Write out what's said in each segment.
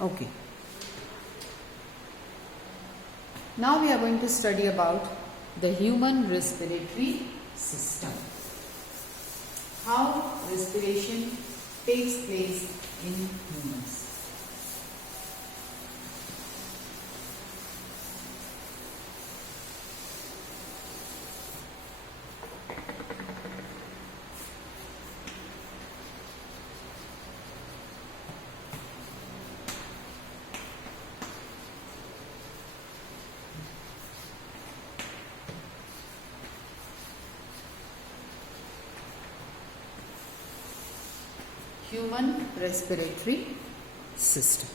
Okay. Now we are going to study about the human respiratory system. How respiration takes place in humans. Human respiratory system.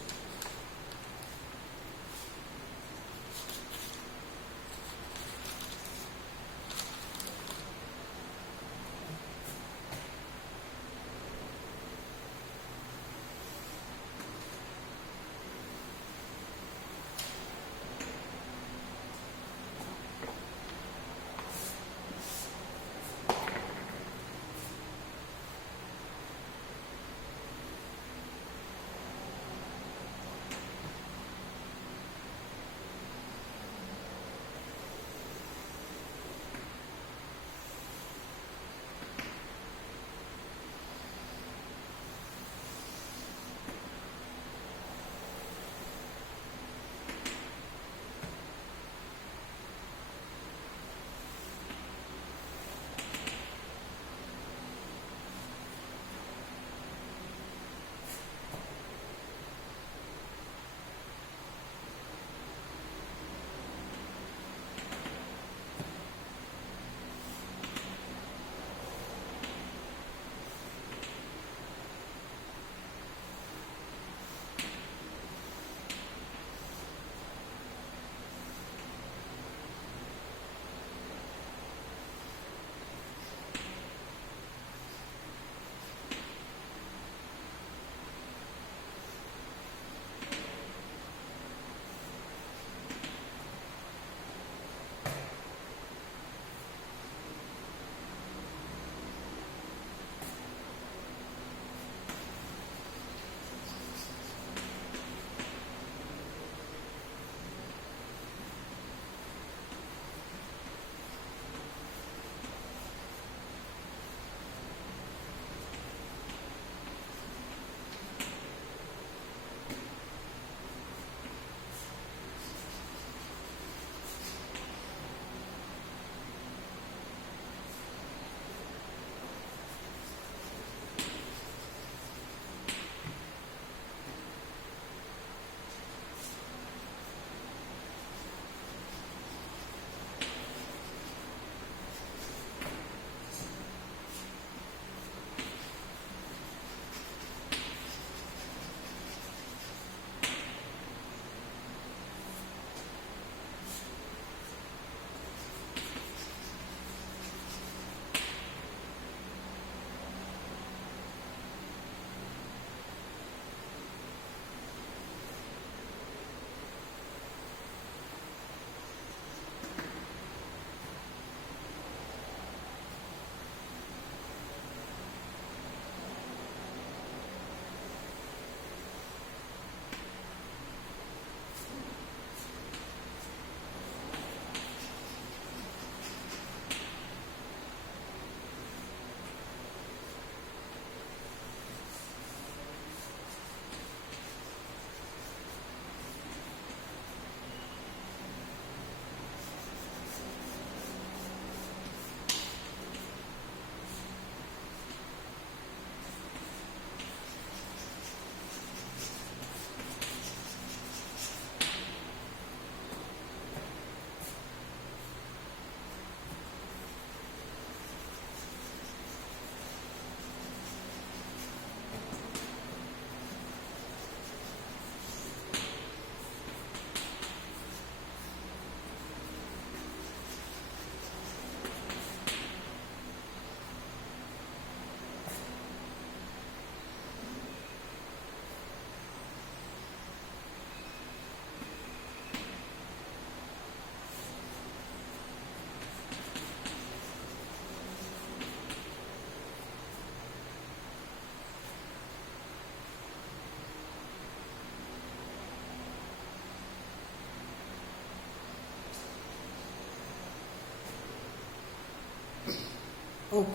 Okay.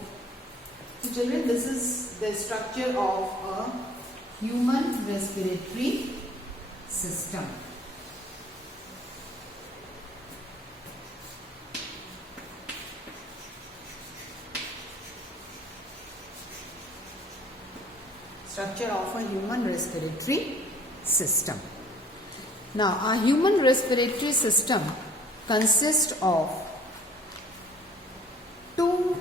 So children, this is the structure of a human respiratory system. Structure of a human respiratory system. Now, our human respiratory system consists of two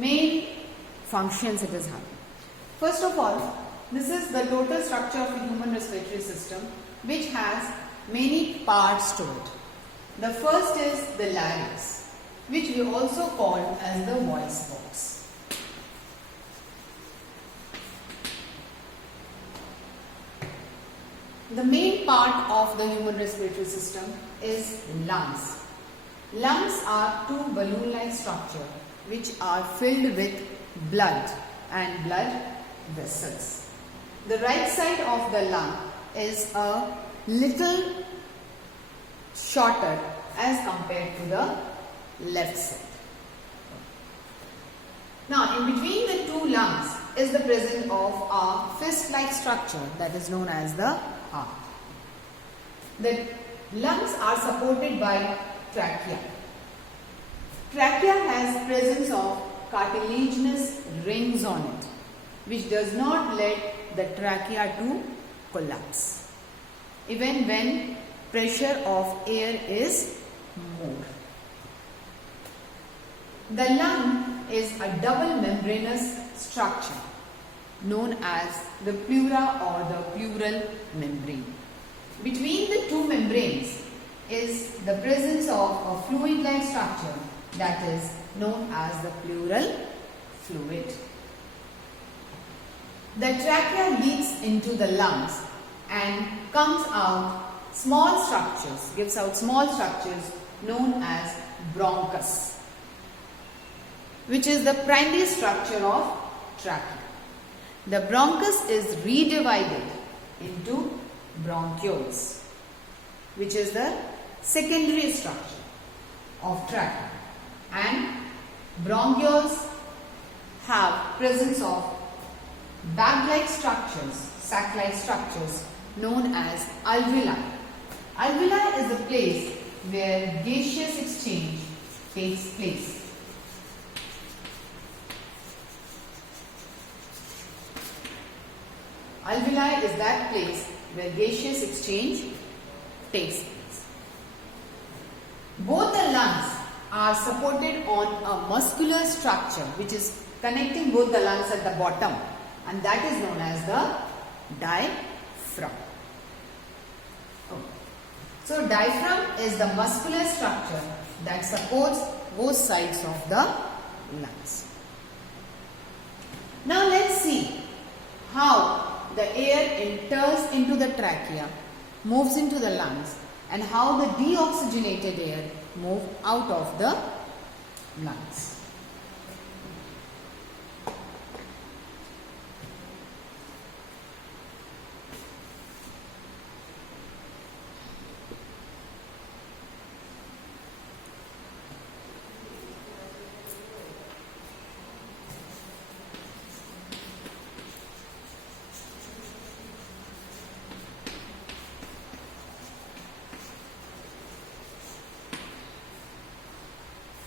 main functions it is having. First of all, this is the total structure of a human respiratory system, which has many parts to it. The first is the larynx, which we also call as the voice box. The main part of the human respiratory system is lungs. Lungs are two balloon-like structures which are filled with blood and blood vessels. The right side of the lung is a little shorter as compared to the left side. Now, in between the two lungs is the presence of a fist-like structure that is known as the heart. The lungs are supported by trachea. Trachea has presence of cartilaginous rings on it, which does not let the trachea to collapse, even when pressure of air is more. The lung is a double membranous structure known as the pleura or the pleural membrane. Between the two membranes is the presence of a fluid-like structure that is known as the pleural fluid. The trachea leaks into the lungs and comes out small structures, gives out small structures known as bronchus, which is the primary structure of trachea. The bronchus is redivided into bronchioles, which is the secondary structure of trachea, and bronchioles have presence of bag-like structures, sac-like structures known as alveoli. Alveoli is the place where gaseous exchange takes place. Alveoli is that place where gaseous exchange takes place. Both the lungs are supported on a muscular structure which is connecting both the lungs at the bottom, and that is known as the diaphragm. So diaphragm is the muscular structure that supports both sides of the lungs. Now let's see how the air enters into the trachea, moves into the lungs, and how the deoxygenated air moves out of the lungs.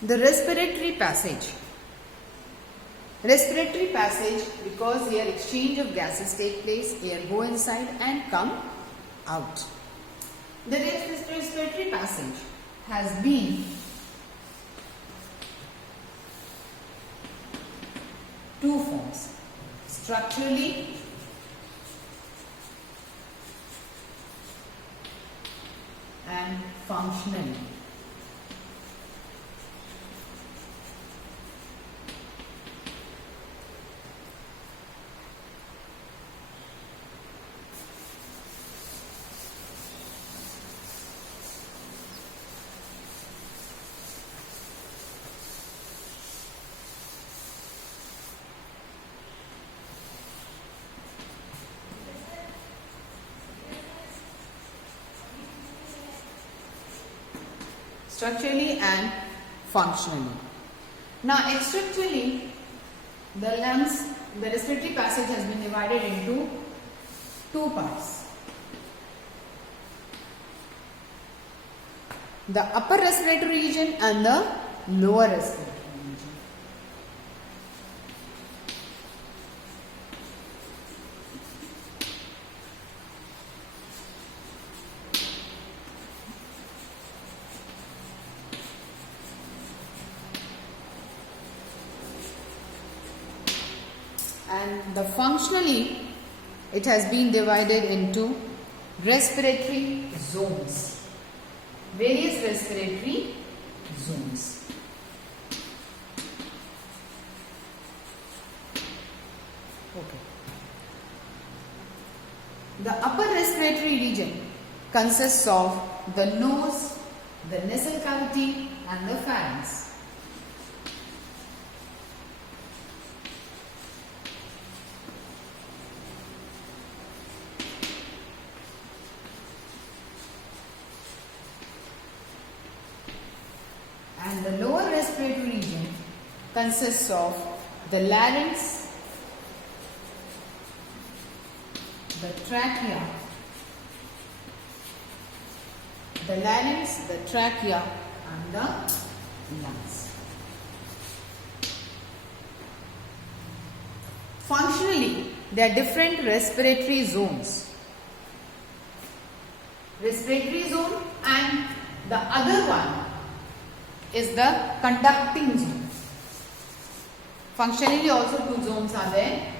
The respiratory passage. Respiratory passage, because here exchange of gases take place, air go inside and come out. The respiratory passage has been two forms: structurally and functionally. Structurally and functionally. Now structurally, the lungs, the respiratory passage has been divided into two parts. The upper respiratory region and the lower respiratory region. And the functionally, it has been divided into respiratory zones. Various respiratory zones. Okay. The upper respiratory region consists of the nose, the nasal cavity and the pharynx. And the lower respiratory region consists of the larynx, the trachea, and the lungs. Functionally, there are different respiratory zones. Respiratory zone and the other one is the conducting zone. Functionally also two zones are there.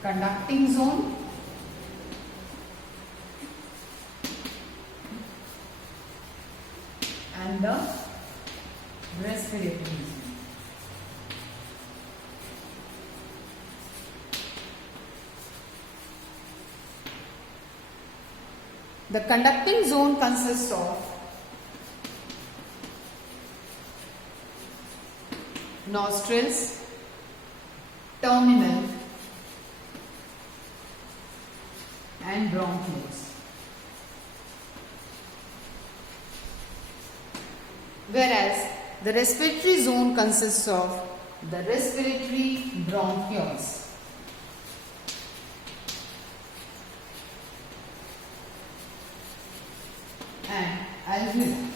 Conducting zone and the respiratory zone. The conducting zone consists of nostrils, terminal and bronchioles. Whereas the respiratory zone consists of the respiratory bronchioles and alveoli.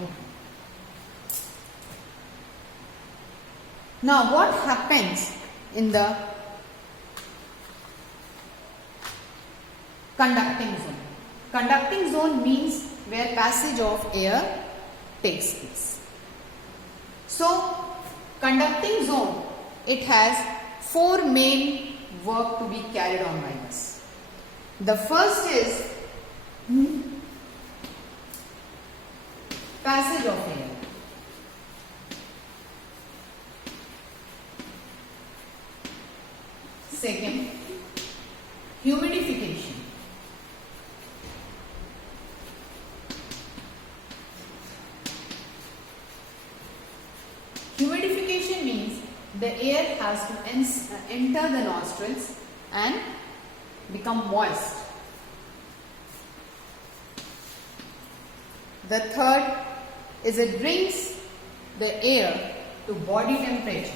Okay. Now what happens in the conducting zone? Conducting zone means where passage of air takes place. So conducting zone, it has four main work to be carried on by us. The first is passage of air. Second, humidification. Humidification means the air has to enter the nostrils and become moist. The third is it brings the air to body temperature.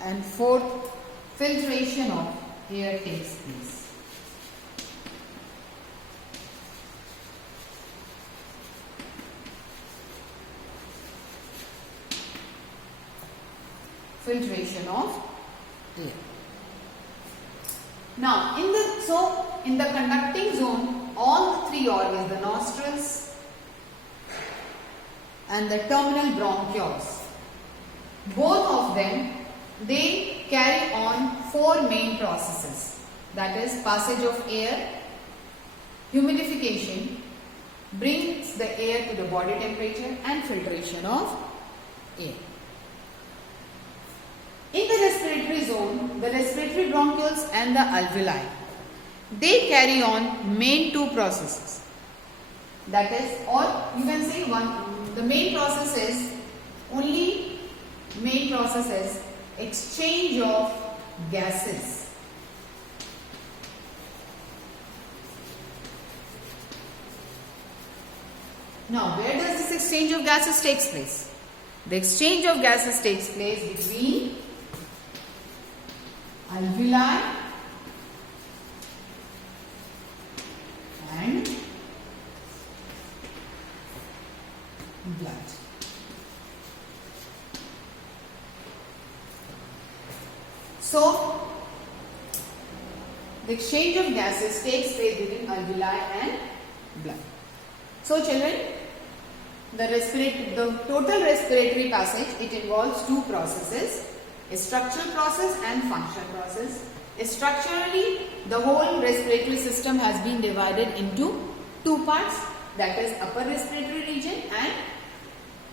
And fourth, filtration of air takes place. Filtration of air. Now, in the conducting zone, all the three organs, the nostrils and the terminal bronchioles, both of them, they carry on four main processes, that is passage of air, humidification, brings the air to the body temperature, and filtration of air. In the respiratory zone, the respiratory bronchioles and the alveoli, they carry on main two processes. that is, or you can say the main process is exchange of gases. Now, where does this exchange of gases takes place? The exchange of gases takes place between alveoli and blood. So, the exchange of gases takes place between alveoli and blood. So, children, the total respiratory passage, it involves two processes, a structural process and functional process. Structurally, the whole respiratory system has been divided into two parts, that is upper respiratory region and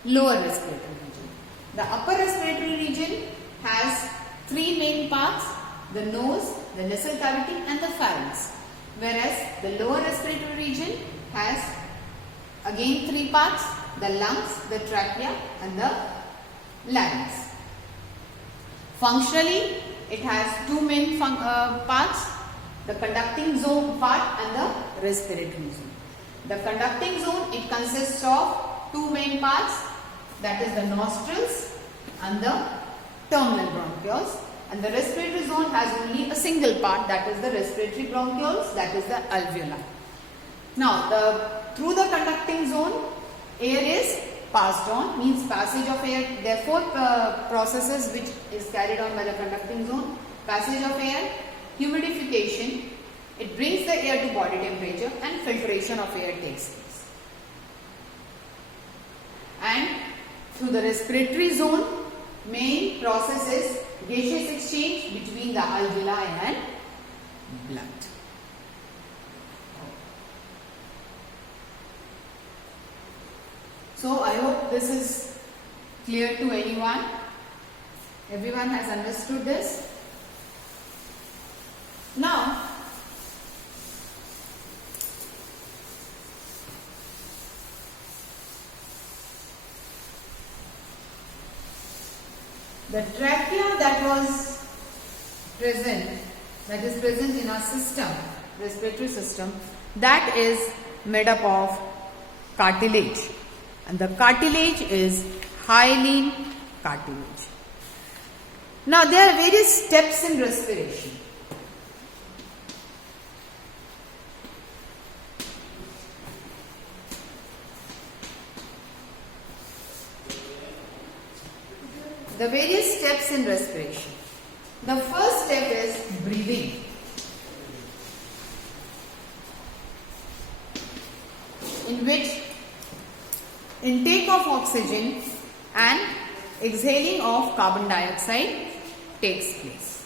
lower respiratory region. The upper respiratory region has three main parts, the nose, the nasal cavity and the pharynx, whereas the lower respiratory region has again three parts, the lungs, the trachea and the larynx. Functionally, it has two main parts, the conducting zone part and the respiratory zone. The conducting zone, it consists of two main parts, that is the nostrils and the terminal bronchioles, and the respiratory zone has only a single part, that is the respiratory bronchioles, that is the alveoli. Now, through the conducting zone, air is passed on, means passage of air. There are four processes which is carried on by the conducting zone. Passage of air, humidification, it brings the air to body temperature, and filtration of air takes place. And through the respiratory zone, main process is gaseous exchange between the alveoli and blood. So I hope this is clear to anyone. Everyone has understood this. Now, the trachea that was present, that is present in our system, respiratory system, that is made up of cartilage. And the cartilage is hyaline cartilage. Now, there are various steps in respiration. The various steps in respiration. The first step is breathing. In which intake of oxygen and exhaling of carbon dioxide takes place.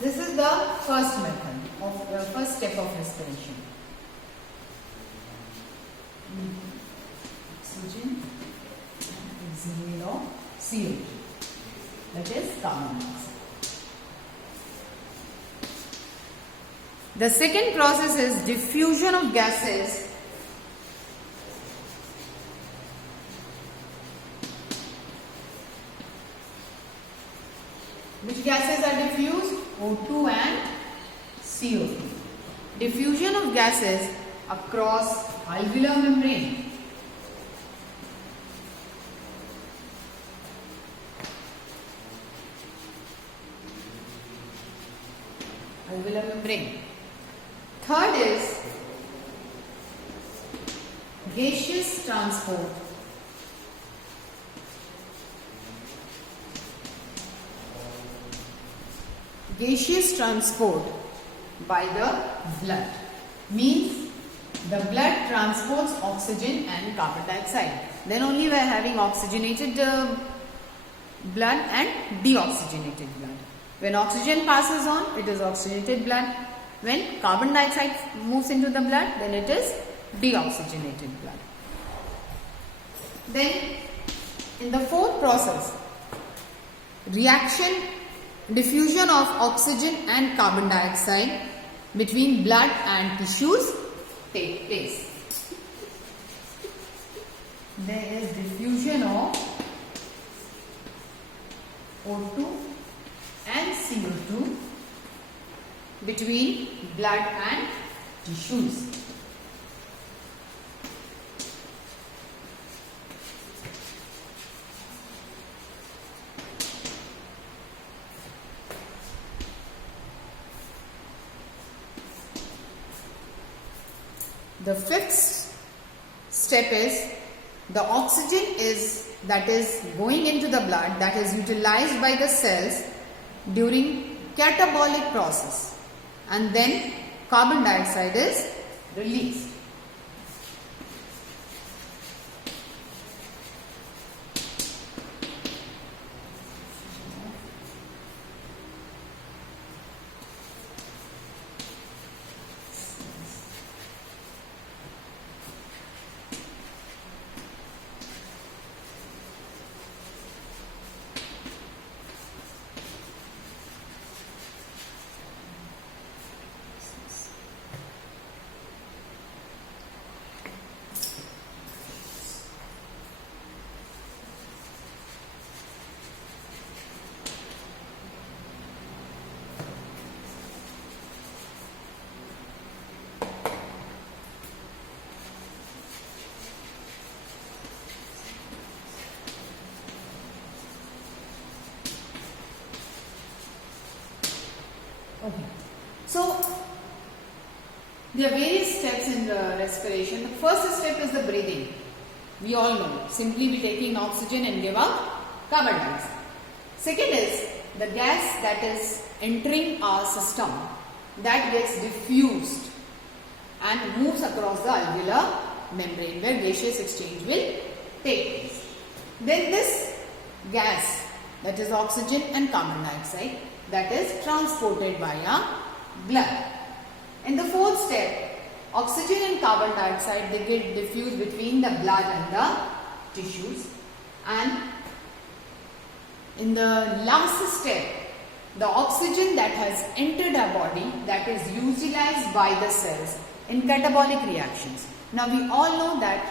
This is the first method of the first step of respiration. Oxygen and exhale of CO2, that is carbon dioxide. The second process is diffusion of gases Which gases are diffused? O2 and CO2. Diffusion of gases across alveolar membrane. Alveolar membrane. Third is gaseous transport. Gaseous transport by the blood means the blood transports oxygen and carbon dioxide. Then only we are having oxygenated blood and deoxygenated blood. When oxygen passes on, it is oxygenated blood. When carbon dioxide moves into the blood, then it is deoxygenated blood. Then in the fourth process, diffusion of oxygen and carbon dioxide between blood and tissues take place. there is diffusion of O2 and CO2 between blood and tissues. The fifth step is the oxygen that is going into the blood, that is utilized by the cells during catabolic process, and then carbon dioxide is released. Okay. So, there are various steps in the respiration. The first step is the breathing. We all know. Simply be taking oxygen and give out carbon dioxide. Second is the gas that is entering our system, that gets diffused and moves across the alveolar membrane where gaseous exchange will take place. Then this gas, that is oxygen and carbon dioxide, that is transported via blood. In the fourth step, oxygen and carbon dioxide, they get diffused between the blood and the tissues. And in the last step, the oxygen that has entered our body, that is utilized by the cells in catabolic reactions. Now we all know that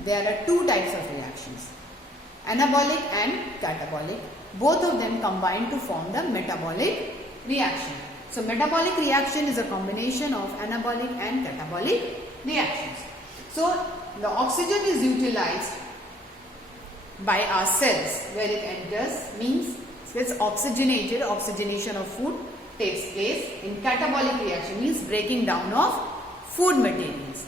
there are two types of reactions, anabolic and catabolic. Both of them combine to form the metabolic reaction. So metabolic reaction is a combination of anabolic and catabolic reactions. So the oxygen is utilized by our cells where it enters, means it's oxygenated, oxygenation of food takes place in catabolic reaction, means breaking down of food materials.